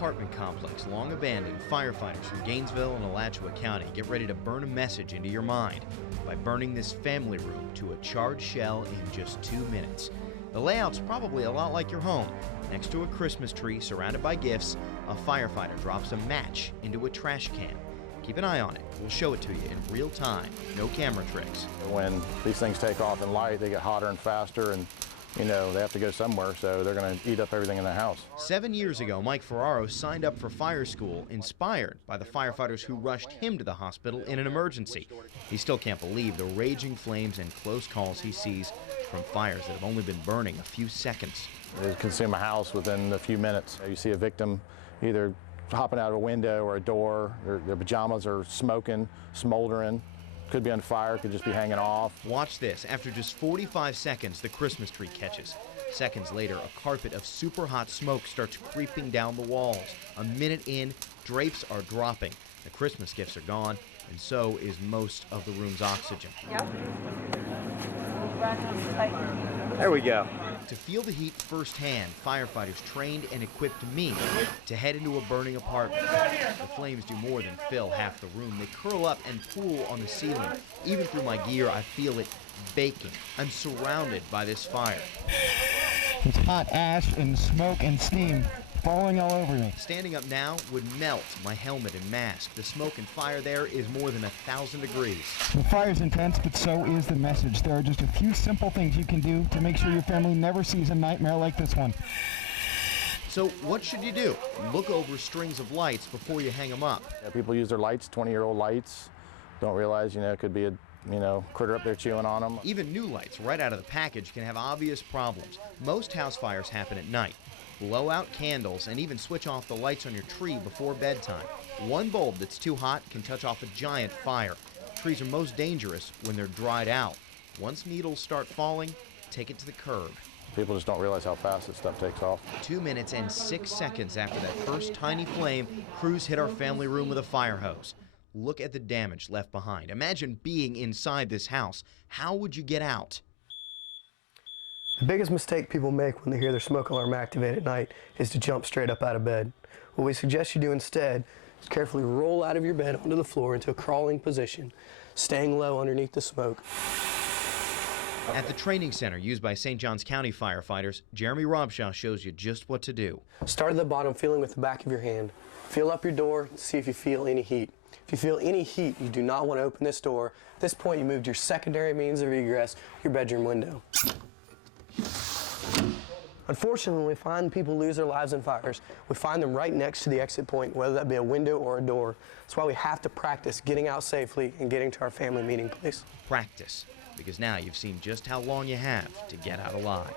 apartment complex, long abandoned, firefighters from Gainesville and Alachua County get ready to burn a message into your mind by burning this family room to a charred shell in just 2 minutes. The layout's probably a lot like your home. Next to a Christmas tree surrounded by gifts, a firefighter drops a match into a trash can. Keep an eye on it. We'll show it to you in real time. No camera tricks. When these things take off in light, they get hotter and faster, and they have to go somewhere, so they're going to eat up everything in the house. 7 years ago, Mike Ferraro signed up for fire school, inspired by the firefighters who rushed him to the hospital in an emergency. He still can't believe the raging flames and close calls he sees from fires that have only been burning a few seconds. They consume a house within a few minutes. You see a victim either hopping out of a window or a door, their pajamas are smoking, smoldering. Could be on fire, could just be hanging off. Watch this. After just 45 seconds, the Christmas tree catches. Seconds later, a carpet of super hot smoke starts creeping down the walls. A minute in, drapes are dropping. The Christmas gifts are gone, and so is most of the room's oxygen. Yep. There we go. To feel the heat firsthand, firefighters trained and equipped me to head into a burning apartment. The flames do more than fill half the room. They curl up and pool on the ceiling. Even through my gear, I feel it baking. I'm surrounded by this fire. It's hot ash and smoke and steam falling all over me. Standing up now would melt my helmet and mask. The smoke and fire there is more than 1,000 degrees. The fire's intense, but so is the message. There are just a few simple things you can do to make sure your family never sees a nightmare like this one. So what should you do? Look over strings of lights before you hang them up. People use their lights, 20-year-old lights, don't realize, it could be a critter up there chewing on them. Even new lights right out of the package can have obvious problems. Most house fires happen at night. Blow out candles and even switch off the lights on your tree before bedtime. One bulb that's too hot can touch off a giant fire. Trees are most dangerous when they're dried out. Once needles start falling, take it to the curb. People just don't realize how fast this stuff takes off. 2 minutes and 6 seconds after that first tiny flame, crews hit our family room with a fire hose. Look at the damage left behind. Imagine being inside this house. How would you get out? The biggest mistake people make when they hear their smoke alarm activate at night is to jump straight up out of bed. What we suggest you do instead is carefully roll out of your bed onto the floor into a crawling position, staying low underneath the smoke. At the training center used by St. Johns County firefighters, Jeremy Robshaw shows you just what to do. Start at the bottom, feeling with the back of your hand. Feel up your door, see if you feel any heat. If you feel any heat, you do not want to open this door. At this point, you moved your secondary means of egress, your bedroom window. Unfortunately, when we find people lose their lives in fires, we find them right next to the exit point, whether that be a window or a door. That's why we have to practice getting out safely and getting to our family meeting place. Practice, because now you've seen just how long you have to get out alive.